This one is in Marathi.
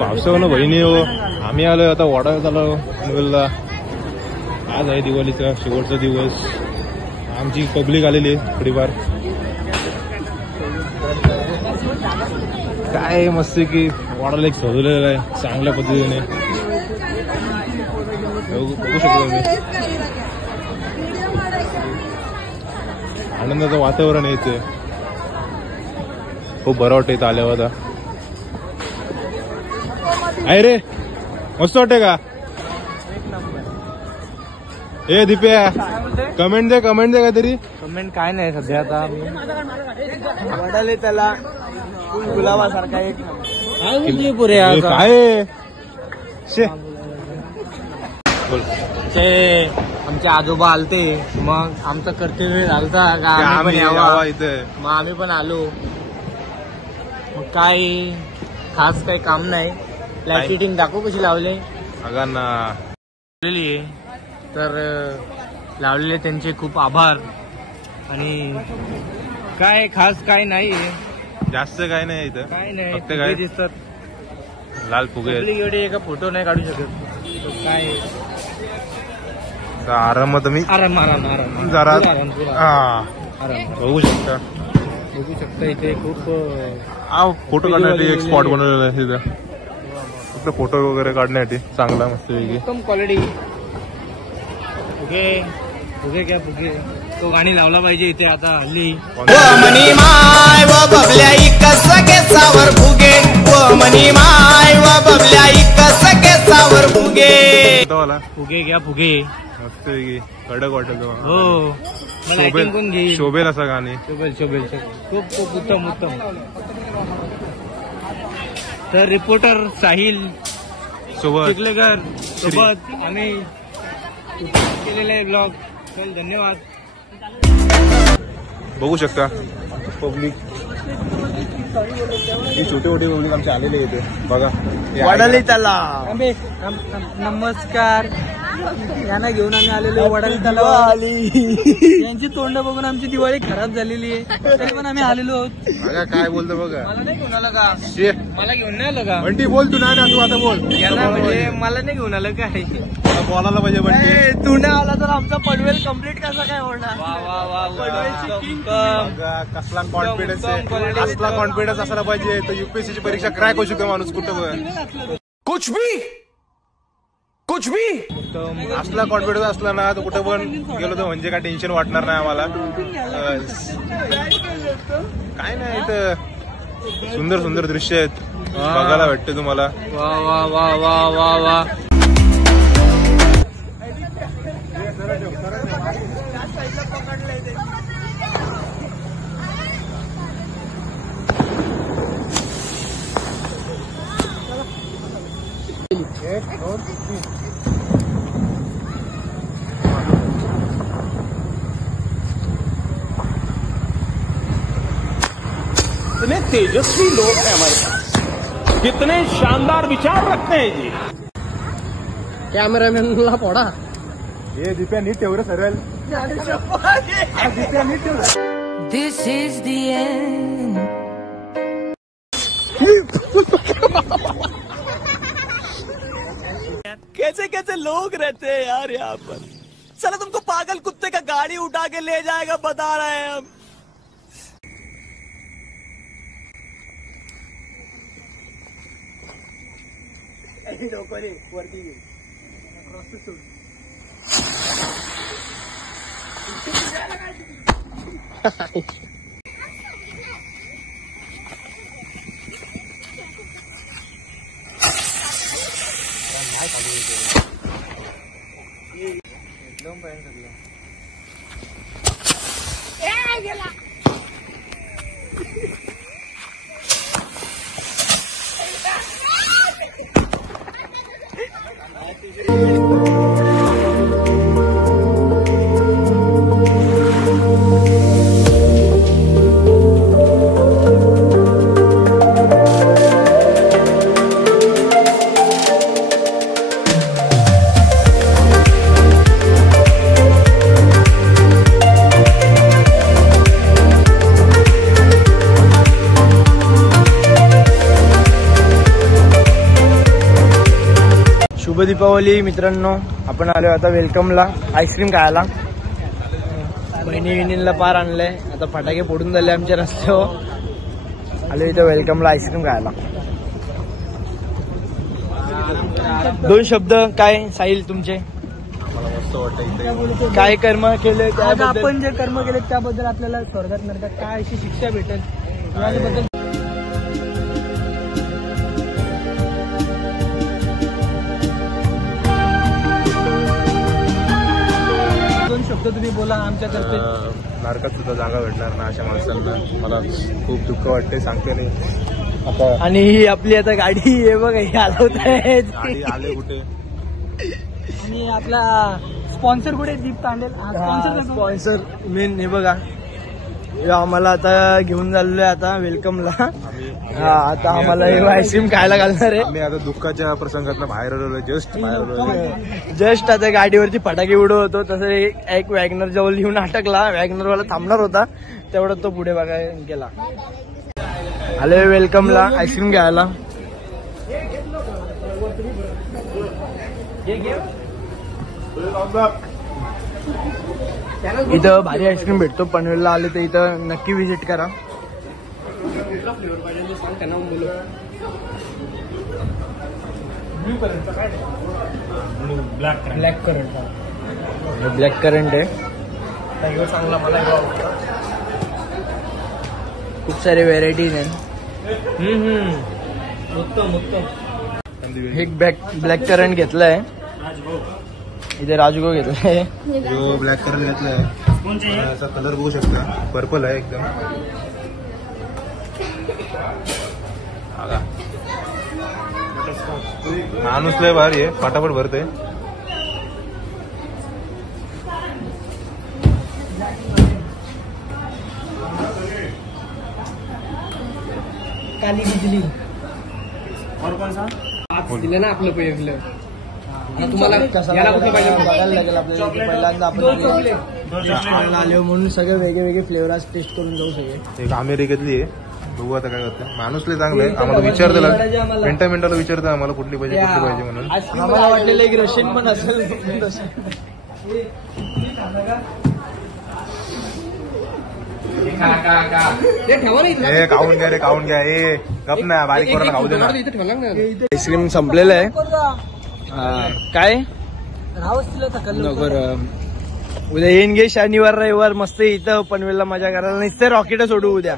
पावसाळ्यानं बहिणी हो आम्ही आलो आता वाड्यात आलो मुंबईला. आज आहे दिवाळीचा शेवटचा दिवस. आमची पब्लिक आलेली आहे थोडीफार. काय मस्त की वाड्याला एक सजवलेलं आहे चांगल्या पद्धतीने बघू शकतो मी. आनंदाचं वातावरण आहे इथे. खूप बरं वाटतं इथं आल्यावर. आता आहे रे मस्त वाटते का? ए दीप्या कमेंट दे काहीतरी. कमेंट काय नाही सध्या आता वडाले त्याला गुलाबासारखा एक पुरे काय ते आमचे आजोबा आलते मग आमचं कर्तव्य झालता का आम्ही यावा इथे. मग आम्ही पण आलो. मग काय खास काही काम नाही. लाईटिंग दाखवू कशी लावले तर लावलेले त्यांचे खूप आभार. आणि काय खास काय नाही जास्त काय नाही इथं. काय नाही फक्त काय दिसतात लाल फुगे. एवढे एका फोटो नाही काढू शकत. काय आरामात मी आराम जरा आराम बघू शकता इथे खूप फोटो काढण्यासाठी एक स्पॉट बनवलेला आहे तिथं. फक्त फोटो वगैरे काढण्यासाठी चांगला मस्त वेगळी उत्तम क्वालिटी. फुगे क्या फुगे तो गाणी लावला पाहिजे इथे आता हल्ली. मनी माय व बबल्या इकस केसावर फुगे व मनी माय व बबल्या इकस केसावर फुगे. फुगे क्या फुगे मस्त वेगळी कडक वाटेल. हो शोभेल असं गाणे. शोभेल खूप उत्तम. तर रिपोर्टर साहिल चिखलेकर सोबत आम्ही केलेले ब्लॉग. धन्यवाद. बघू शकता पब्लिक ही छोटे पब्लिक आमचे आलेले येते बघा. वडाली तलाव. नमस्कार. यांना घेऊन आम्ही आलेलो वडाली तलाव. यांची तोंड बघून आमची दिवाळी खराब झालेली आहे तरी पण आम्ही आलेलो आहोत. बघा काय बोलतो बघा. मला नाही घेऊन आलं का? मला घेऊन नाही आलं का? बंटी बोल तू. नाही तू आता बोल. यांना म्हणजे मला नाही घेऊन आलं काय? बोलायला पाहिजे बंटी. तू नाही आला तर आमचा पनवेल कम्प्लीट कसा काय होणार? कसला कॉन्फिडन्स आहे. कसला कॉन्फिडन्स असायला पाहिजे तर UPSC ची परीक्षा क्रॅक होऊ शकतो माणूस कुठं. कुछ भी असला कॉन्फिडन्स असला ना तर कुठं पण गेलो तर म्हणजे काय टेन्शन वाटणार नाही आम्हाला. काय नाही तर सुंदर दृश्य आहेत बघायला भेटते तुम्हाला. वा कितने तेजस्वी लोग हैं हमारे पास. कितने शानदार विचार रखते हैं जी. कॅमेरामॅनला पोडा. हे दीप्या नीट ठेव रे सरळ. दीप्या नीट ठेव. This is the end. कैसे लोग रहते हैं यार यहाँ पर. चलो तुमको पागल कुत्ते का गाड़ी उठा के ले जाएगा बता रहे हैं हम. शुभ दीपावली मित्रांनो. आपण आलो आता वेलकमला आईस्क्रीम खायला. बहिणीला पार आणलंय. आता फटाके फोडून झाले आमच्या रस्त्यावर. आलो इथं वेलकमला आईस्क्रीम खायला. दोन शब्द काय साहिल तुमचे? मला मस्त वाटतं काय कर्म केले आपण जे कर्म केले त्याबद्दल आपल्याला स्वर्गात नरकात काय अशी शिक्षा भेटेल याबद्दल दोन शब्द तुम्ही बोला आमच्यातर्फे. नरकात सुद्धा जागा भेटणार ना अशा माणसांना. मला खूप दुःख वाटते, सांगते नाही आता. आणि ही आपली आता गाडी आहे बघा, ही हलवत आहे. गाडी आले कुठे. आणि आपला स्पॉन्सर कुठे? दीप तांडेल स्पॉन्सर मेन. हे बघा आम्हाला आता घेऊन चाललोय आता वेलकमला. आता आम्ला आईस्क्रीम खायला घालणार आहे. आम्ही आता दुःखाच्या प्रसंगात बाहेर आलो. जस्ट आता गाडीवरती फटाके उडवतो. तसं एक वॅगनर जवळ येऊन अटकला. वॅगनरवाला थांबणार होता तेवढा तो पुढे बघायला गेला. आले वेलकमला आईस्क्रीम घ्यायला. इथं भारी आईस्क्रीम भेटतो. पनवेलला आले तर इथं नक्की विजिट करा. ब्लॅक करंट आहे. चांगला मला खूप सारे व्हेरायटीज आहेत. एक ब्लॅक करंट घेतलाय. इथे राजगो घेतलाय. जो ब्लॅक करंट घेतलाय याचा कलर बघू शकता. पर्पल आहे एकदम. माणूस लय भारी आहे, फटाफट भरते. काली बिजली और कौन सा दिलं ना आपलं पहिलं. तुम्हाला याला कुठलं पाहिजे बघायला लागेल आपल्याला. पहिल्यांदा आपण आलो म्हणून सगळे वेगळे वेगळे फ्लेवर आज टेस्ट करून जाऊ सगळे. एक अमेरिकेतली आहे. बघू आता काय करतं. माणूस लय चांगलं आहे. आम्हाला विचारतं मिनिटाला विचारतं आम्हाला कुठली पाहिजे म्हणून. आम्हाला वाटलेलं एक रशियन पण असेल. खाऊन घ्या रे, खाऊन घ्या. ए गप ना, बारीक पोरांना खाऊ दे ना. आईस्क्रीम संपलेलं आहे. काय उद्या येईन गे शनिवार रविवार मस्त इथं पनवेलला मजा करायला. नुसतं रॉकेट सोडू उद्या.